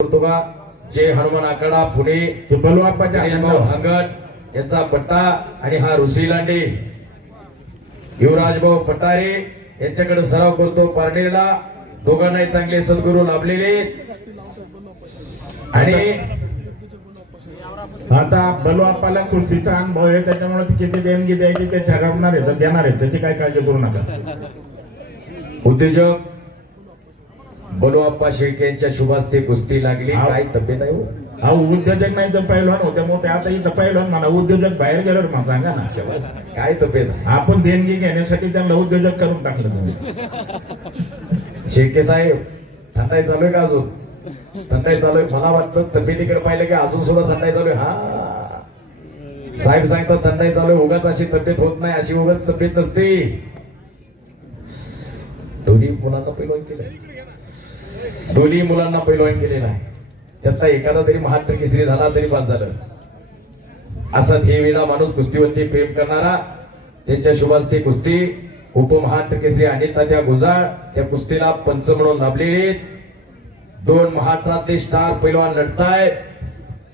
जय हनुमान आखाडा पुणे हांगट यांचा पट्टा आणि हा ऋषी लांडे. युवराजभाऊ पटारे यांच्याकडे सराव करतो पारनेरला. दोघांनाही चांगले सद्गुरू लाभलेले. आणि आता बलवापाला कुस्तीचा अनुभव आहे त्याच्यामुळे किती देणगी द्यायची ते ठरवणार आहे तर देणार आहे त्याची काही काळजी करू नका. उद्योजक बलुआप्पा शेळके यांच्या शुभास्ते कुस्ती लागली. काय तब्येत आहे हो? हा उद्योजक नाही तर पहिलवान होते मोठे. आता इथं पहिलवान म्हणा उद्योजक बाहेर गेल्यावर मग सांगा ना. काय तब्येत? आपण देणगी घेण्यासाठी त्यांना उद्योजक करून टाकलं तुम्ही. शेळके साहेब थंडाई चालू आहे का अजून? थंडाई चालू आहे. मला वाटतं तब्येतीकडे पाहिलं की अजून सुद्धा थंडाई चालू आहे. हा. साहेब सांगतात थंडाई चालू आहे. उगाच अशी तब्येत होत नाही. अशी उगाच तब्येत नसते. दोन्ही मुलांना पैलवान केलं दोन्ही मुलांना पैलवान केलेला आहे. त्यातला एखादा तरी महान केसरी झाला तरी बाद झालं. असा ध्येयवेळा माणूस कुस्तीवरती प्रेम करणारा त्यांच्या शुभास्ते कुस्ती उपमहाराष्ट्र केसरी अनिता त्या गुजाळ त्या कुस्तीला पंच म्हणून लाभलेले दोन महाराष्ट्रातले स्टार पैलवान लढतायत.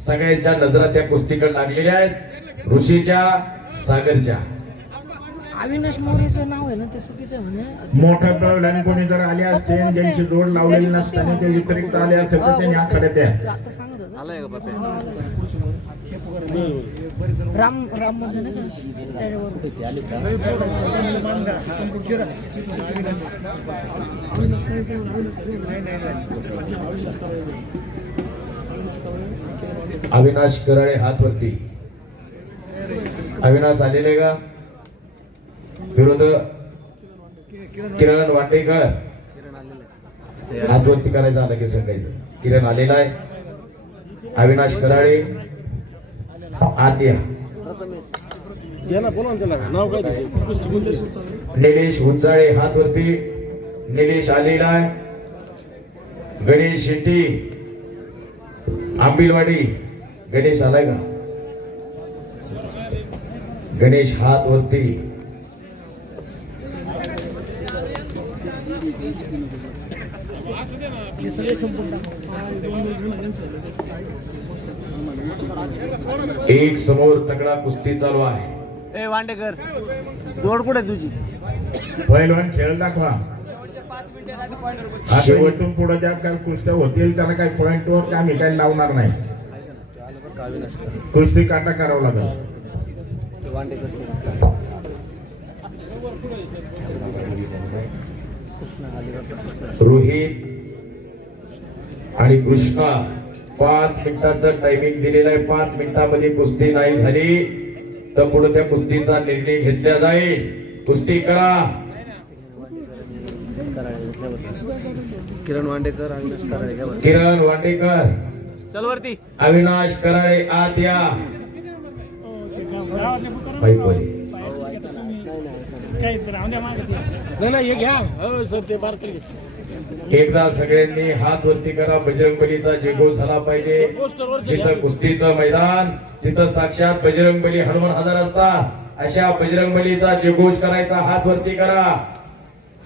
सगळ्यांच्या नजरा त्या कुस्तीकडे लागलेल्या आहेत. ऋषीच्या सागरच्या. अविनाश मोरेचं नाव आहे ना ते चुकीचं आहे म्हणे. मोठ्या प्रौढाने कोणी जर आले असते ज्यांची जोड लावलेली नसताना ते व्यतिरिक्त आले असेल तर त्यांनी आखाड्यात या ते आता सांगत होता. राम राममध्ये नाही का? त्याच्यावर. अविनाश कराळे हात वरती अविनाश आलेले का? विरोध किरण वाटेकर. हात करायचं करायचा आलं की सांगायचं. किरण आलेला आहे. अविनाश कराळे आत या निलेश उंचाळे हात वरती निलेश आलेला आहे. गणेश शेट्टी. आंबिलवाडी. गणेश आलाय का? गणेश हात वरती एक समोर तगडा कुस्ती चालू आहे. ए वांडेकर जोड कुठे तुझी? पहिलवान खेळ दाखवा. आता शेवट- इथून पुढे ज्या काही कुस्त्या होतील त्याला काही पॉइंट वर आम्ही काही लावणार नाही. कुस्ती काटा करावं लागेल. वांडेकर रोहित आणि कृष्णा. पाच मिनिटाचं टायमिंग दिलेलं आहे. पाच मिनिटामध्ये कुस्ती नाही झाली. तर पुढे त्या कुस्तीचा निर्णय घेतला जाईल. कुस्ती करा. किरण वांडेकर. किरण वाटेकर चल वरती. अविनाश कराळे आत या. वाले. नाही नाही हे घ्या. हो सर ते बार एकदा सगळ्यांनी हात वरती करा. बजरंग बलीचा जयघोष झाला पाहिजे. जिथं कुस्तीचं मैदान तिथं साक्षात बजरंग बली हनुमान हजर असता अशा बजरंग बलीचा जयघोष करायचा. हात वरती करा.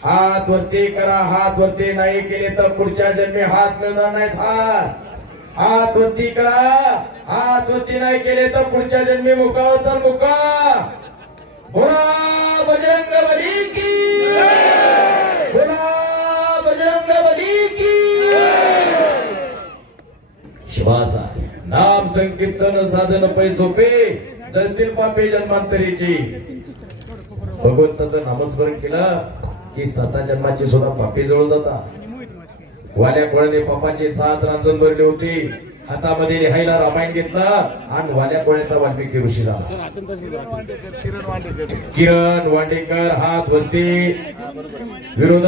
हात वरती करा. हात वरती नाही केले तर पुढच्या जन्मी हात मिळणार नाहीत. हात. हात वरती करा. हात वरती नाही केले तर पुढच्या जन्मी मुकावचा मुका. बोला. बजरंग बली की बोला बजरंग बली की श्वासा नाम संकीर्तन साधन पै सोपे जळतील पापे जन्मांतरीची. भगवंताचं नामस्मरण केलं की साता जन्माची सुद्धा पापे जवळ जातात. वाल्या कोळ्याने पापाचे सात रांजण भरले होते. हातामध्ये लिहायला रामायण घेतलं आणि वाल्या कोळ्याचा वाल्मिकी ऋषी झाला किरण वांडेकर हात वरती. विरोध.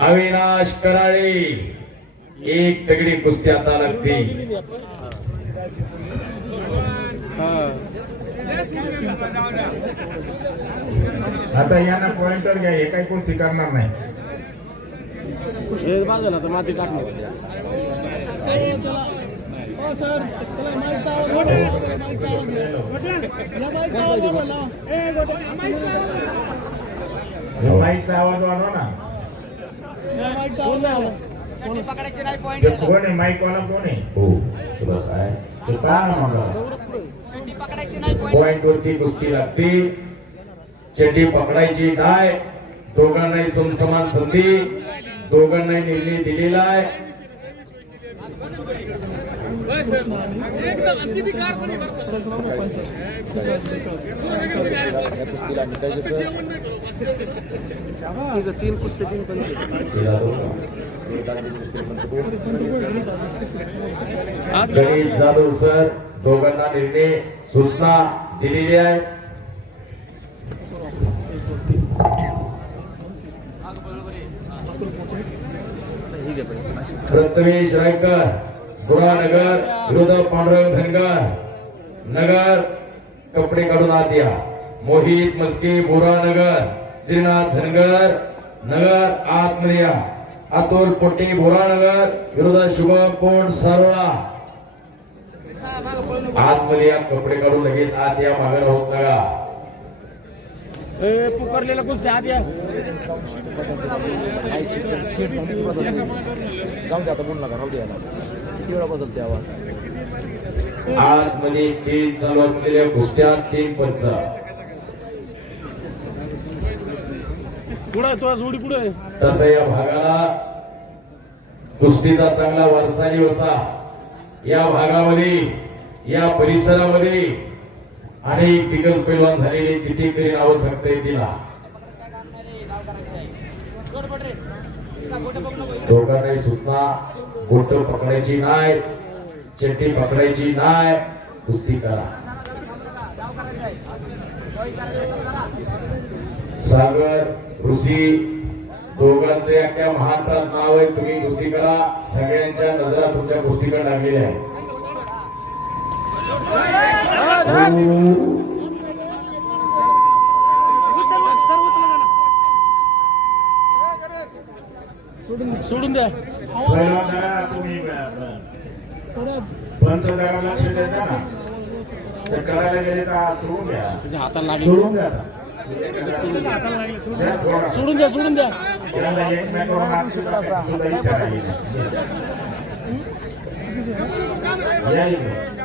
अविनाश कराळे. एक तगडी कुस्ती आता लागते. आता यांना पॉइंटर घ्या हे काही कुस्ती करणार नाही. हे बाजूला तर माती टाकणार. माईकचा आवाज वाढवा ना. कोण आहे माईक वाला कोण आहे? हो काय ते पहा ना पॉइंट वरती कुस्ती लागते चड्डी पकडायची नाही दोघांनाही समसमान संधी. दोघांनाही निर्णय दिलेला आहे तीन कुस्ती तीन. गणेश जाधव सर दोघांना निर्णय सूचना दिलेली आहे प्रथमेश रायकर गुरानगर विरोध पांडुरंग धनगर नगर कपडे काढून आत या. मोहित मस्के बोरानगर श्रीनाथ धनगर नगर आतमध्ये या. अतुल पोटे बोरानगर विरोधात शुभम कोण सारोळा आतमध्ये या कपडे काढून लगेच आत या मागे होत नका पुकारलेला कुस्ती या जाऊ दे आता बोल नका राहू दे याला केवढा बदलते आवाज आतमध्ये खेळ चालू असलेल्या कुस्त्या तीन पंच पुढे तो जोडी पुढे. तसं या भागाला कुस्तीचा चांगला वारसानी वसा या भागामध्ये या परिसरामध्ये अनेक टिकल पैलवान झालेले कितीतरी नावं सांगता येतील. दोघांनाही सूचना. गोट पकडायची नाही. चट्टी पकडायची नाही. कुस्ती करा. सागर ऋषी दोघांचे अख्या महाराष्ट्रात नाव आहे तुम्ही कुस्ती करा. सगळ्यांच्या नजरा तुमच्या कुस्तीकडे लागलेल्या आहेत. सोडून द्या. पंच जरा लक्ष ना ते करायला गेले का सोडून द्या हाताला लागेल. सोडून द्या सोडून द्या. सोडून द्या त्याला एकमेकावर या इकडे.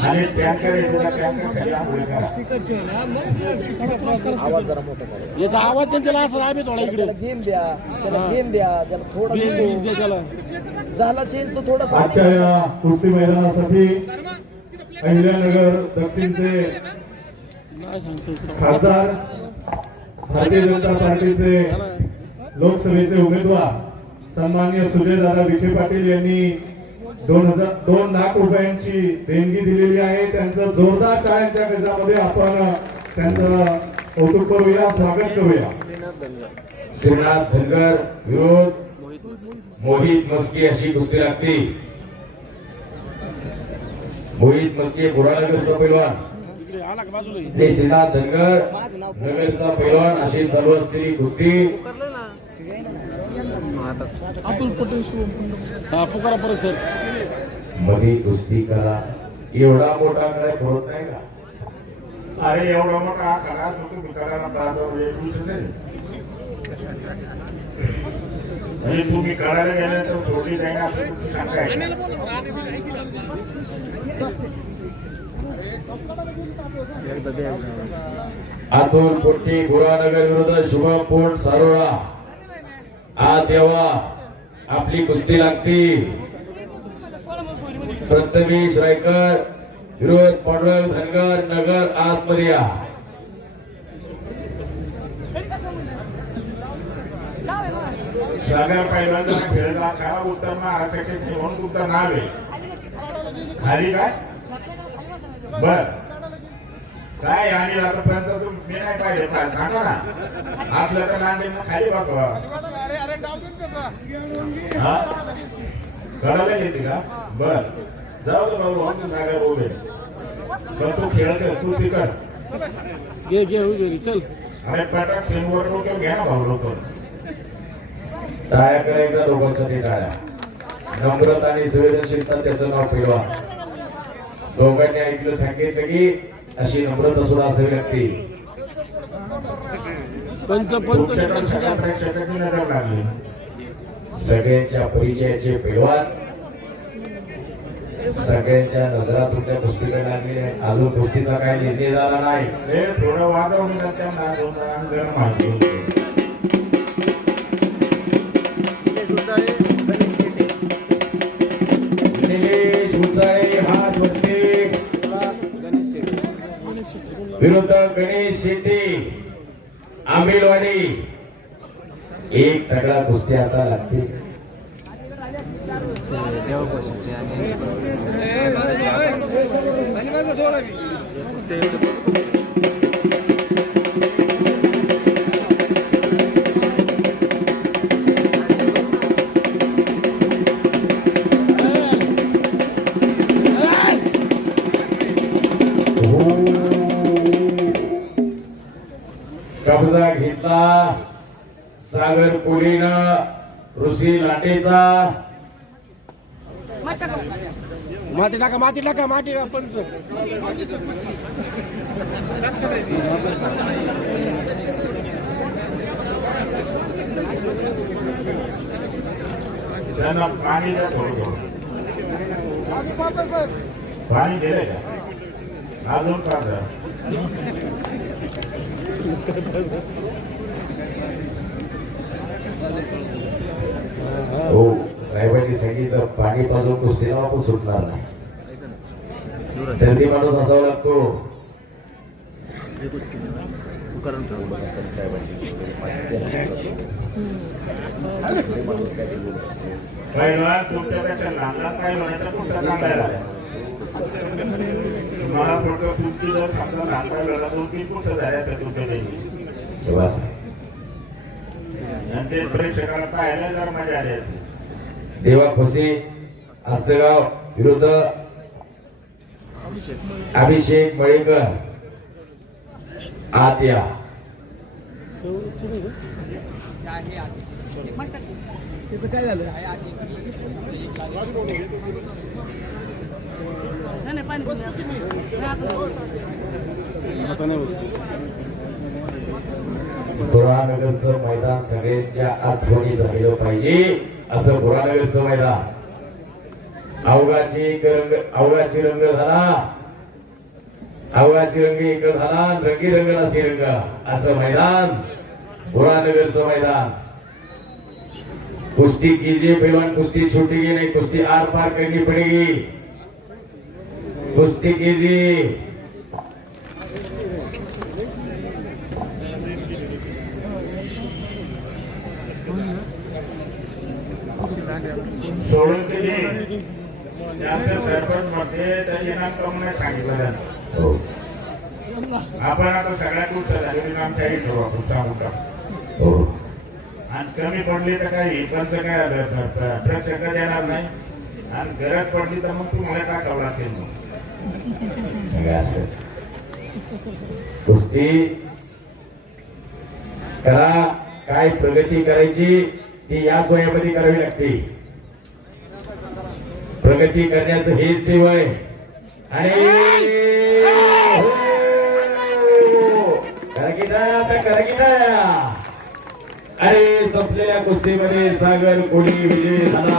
आणि टँकर करा याचा आवाज त्यांना त्याला असं आम्ही थोडा इकडे. गेम द्या त्याला गेम द्या त्याला थोडा द्या त्याला. झाला चेंज तो थोडासा आजच्या या कुस्ती मैदानासाठी अहिल्यानगर दक्षिणचे. खासदार भारतीय जनता पार्टीचे लोकसभेचे उमेदवार सन्मान्य सुजयदादा विखे पाटील यांनी दोन हजार दोन लाख रुपयांची देणगी दिलेली आहे. त्यांचं जोरदार टाळ्यांच्या गजामध्ये आपण त्यांचं कौतुक करूया स्वागत करूया. श्रीनाथ धनगर विरोध. मोहित मस्की अशी कुस्ती लागते. मोहित मस्की बुरानगरचा पैलवान. ते श्रीनाथ धनगर नगरचा पैलवान अशी चालू असलेली कुस्ती. अतुल पटेल हा पुकारा परत सर. मध्ये कुस्ती करा. एवढा मोठा काय होत नाही का? अरे एवढा मोठा आकडा तो तुम्ही करायला पाहतो एक विषय नाही. तुम्ही करायला गेल्यानंतर थोडी असं तुम्ही सांगाय अतुल पोट्टी गुरानगर विरुद्ध शुभम पोट सारोळा. आज तेव्हा आपली कुस्ती लागती. प्रथमेश रायकर विरोध पांडुरंग धनगर नगर आतमध्ये या. सगळ्या पहिल्यांदा खेळला का उत्तर महाराष्ट्राचे म्हणून तुमचं नाव? आहे खाली काय? बर. काय आणि आतापर्यंत मी नाही पाहिजे सांगा ना. असलं तर नांदेड खाली बघा. हा? कळायला येते का बर. जाऊ दे बाबू म्हणून जागा बोले पण तू खेळत तू शिकर घे घे होई घे चल. अरे पटाक सिंगवर लोक घ्या ना भाऊ लोक. टाळ्या करायचा दोघांसाठी टाळ्या. नम्रता आणि संवेदनशीलता त्याचं नाव पैलवा दोघांनी ऐकलं सांगितलं की अशी नम्रता सुद्धा असावी लागते लागली सगळ्यांच्या परिचयाचे पैलवान सगळ्यांच्या नजरा तुमच्या कुस्तीकडे आहेत. अजून कुस्तीचा काही निर्णय झाला नाही. हे थोडं वाजवलं गणेश शेट्टी आंबेलवाडी एक तगडा कुस्ती आता लागते कब्जा कोलीनं ऋषी लाटेचा. माती टाका माती टाका माती पंच त्यांना पाणी द्या थोडं थोडं. पाणी दिलंय का? अजून का हो साहेबांनी सांगितलं पाणी पाजून कुस्तीला आपण सुटणार नाही. दर्दी माणूस असावा लागतो. तुम्हाला तुमची जर समजा कुठं जायचं तुमच्या त्यांनी आणि ते प्रेक्षकाला पाहायला जर मजा आली असती. देवा खोसे आस्तगाव विरुद्ध अभिषेक मळेकर आत या त्याचं काय झालं बुरानगरचं मैदान सगळ्यांच्या आठवणीत राहिलं पाहिजे. असं बुरानगरचं मैदान. अवघाची रंग अवघाची रंग झाला. अवघाची रंग एक झाला रंगी रंगला रंग. असं मैदान. बुरानगरचं मैदान. कुस्ती कीजिए पहलवान कुस्ती छूटेगी नहीं कुस्ती आर पार करनी पड़ेगी कुस्ती कीजिए सोडून दिली. त्यानंतर सरपंच मध्ये त्याचे नाम कमवण्यास सांगितलं त्यांना. हो. आपण आता सगळ्यात उत्तर ठेवू का हो. आणि कमी पडली तर काही काय आलं, देणार नाही. आणि गरज पडली तर मग तुम्हाला मग. सगळं असं कुस्ती करा काय प्रगती करायची ती याच वयामध्ये करावी लागते प्रगती करण्याचं हेच ते वय आणि हो! आता करा की टाळ्या. अरे संपलेल्या कुस्तीमध्ये सागर कोणी विजय झाला